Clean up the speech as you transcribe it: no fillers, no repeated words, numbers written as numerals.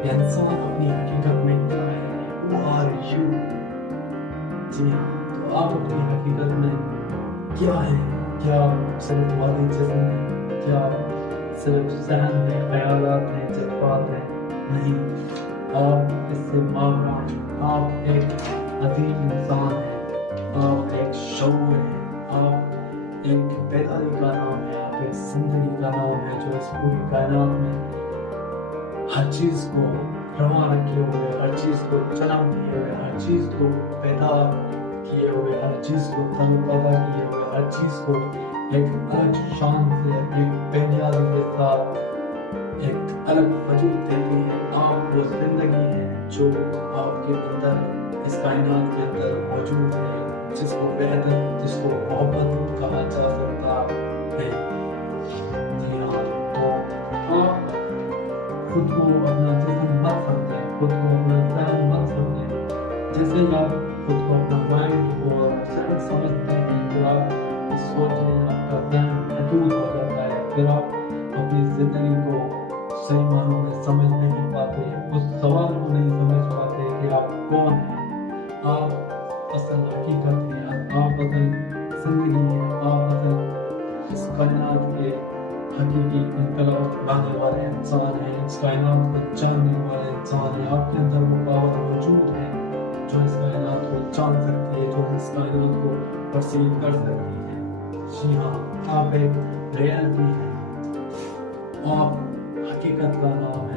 इंसान अपनी हकीकत में क्या है? Who are you? जी हाँ, तो आप अपनी हकीकत में क्या है? क्या सिर्फ वादे जिस्म है? क्या सिर्फ ज़हन है, ख्यालात हैं, जज्बात हैं? नहीं, आप इससे मावरा हैं। आप एक अजीम इंसान हैं, आप एक शऊर हैं, आप एक बेदारी का नाम है, आप एक जिंदगी का नाम है जो इस पूरी कायनात में हर चीज़ को रवा रखे हुए, हर चीज़ को जन्म दिए हुए, हर चीज़ को पैदा किए हुए, हर चीज़ को तरोताज़ा किए हुए, हर चीज़ को एक अलग शान से, एक बेनियाज़ी के साथ एक अलग वजूद देती है। आप वो ज़िंदगी है जो आपके अंदर, इस कायनात के अंदर मौजूद है, जिसको वहदत, जिसको मोहब्बत कहा जा सकता है। जी हाँ, तो आप खुद को अपना जिस्म मत समझें, खुद को अपना ज़हन मत समझें। जैसे ही आप खुद को अपना माइंड और ज़हन समझते हैं, फिर आप सोचने, आपका ज़हन महदूद हो जाता है, फिर आप अपनी ज़िंदगी को सही मानों में समझ नहीं पाते, उस सवाल को नहीं समझ पाते कि आप कौन हैं, आप असल हकीकत हैं, आप असल ज़िंदगी हैं, आप असल इस कायनात के हकीकी इनकलाब लाने वाले इंसान हैं, इस कायनात को जानने वाले इंसान हैं। आपके अंदर वो पावर मौजूद है जो इस कायनात को जान सकती है, जो इस कायनात को परसीव कर सकती है। जी हाँ, आप एक रियलिटी हैं, आप हकीकत का नाम